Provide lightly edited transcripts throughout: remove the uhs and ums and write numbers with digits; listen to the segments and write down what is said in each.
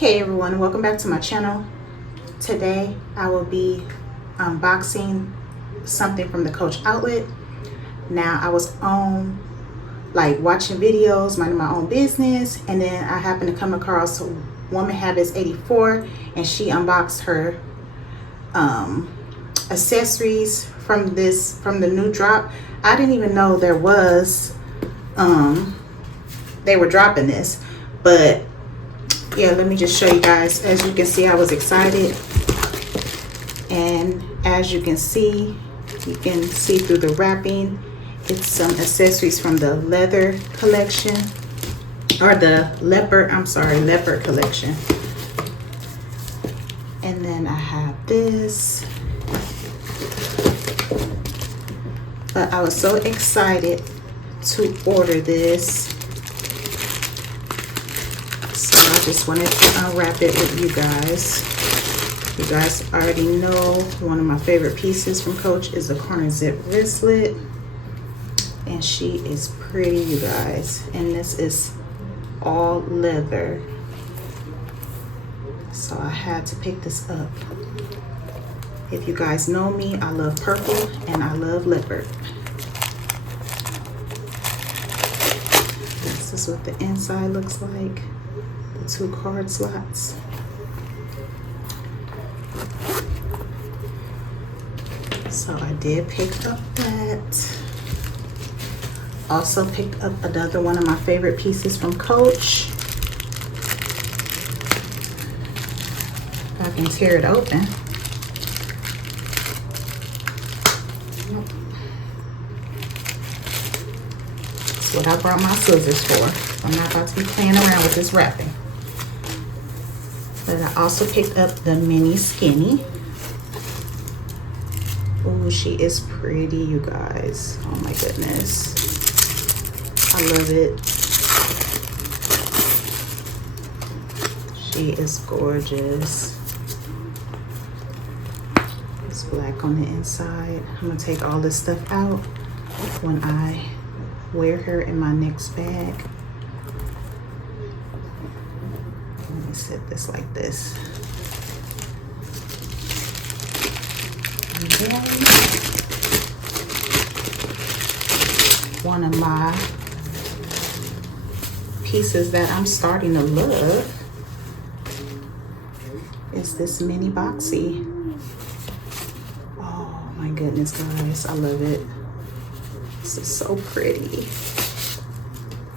Hey everyone, welcome back to my channel. Today I will be unboxing something from the Coach outlet. Now I was on watching videos, minding my own business, and then I happened to come across Woman Habits 84, and she unboxed her accessories from the new drop. I didn't even know there was they were dropping this, but yeah, let me just show you guys. As you can see, I was excited, and as you can see through the wrapping, it's some accessories from the leather collection, or the leopard collection. And then I have this. But I was so excited to order this, so I just wanted to unwrap it with you guys. You guys already know one of my favorite pieces from Coach is the corner zip wristlet, and she is pretty, you guys. And this is all leather, so I had to pick this up. If you guys know me, I love purple and I love leopard. This is what the inside looks like. The 2 card slots. So I did pick up that. Also picked up another one of my favorite pieces from Coach. If I can tear it open. That's what I brought my scissors for. I'm not about to be playing around with this wrapping. But I also picked up the mini skinny. Oh, she is pretty, you guys. Oh my goodness. I love it. She is gorgeous. It's black on the inside. I'm gonna take all this stuff out when I wear her in my next bag. Let me set this like this. And then one of my pieces that I'm starting to love is this mini boxy. Oh my goodness, guys, I love it. This is so pretty.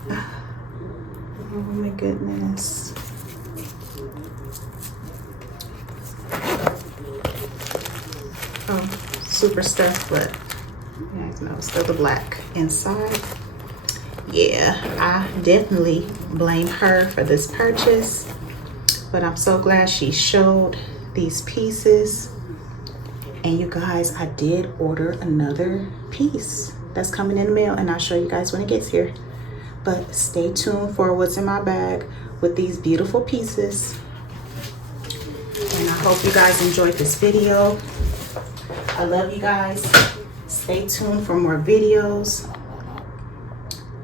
Oh my goodness. Oh, super stuffed, but you guys know, still the black inside. Yeah, I definitely blame her for this purchase, but I'm so glad she showed these pieces. And you guys, I did order another piece that's coming in the mail, and I'll show you guys when it gets here. But stay tuned for what's in my bag with these beautiful pieces. And I hope you guys enjoyed this video. I love you guys. Stay tuned for more videos,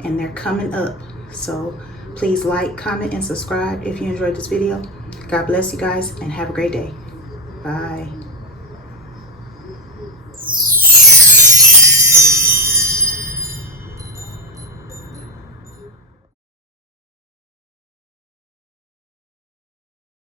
and they're coming up. So please like, comment, and subscribe if you enjoyed this video. God bless you guys, and have a great day. Bye.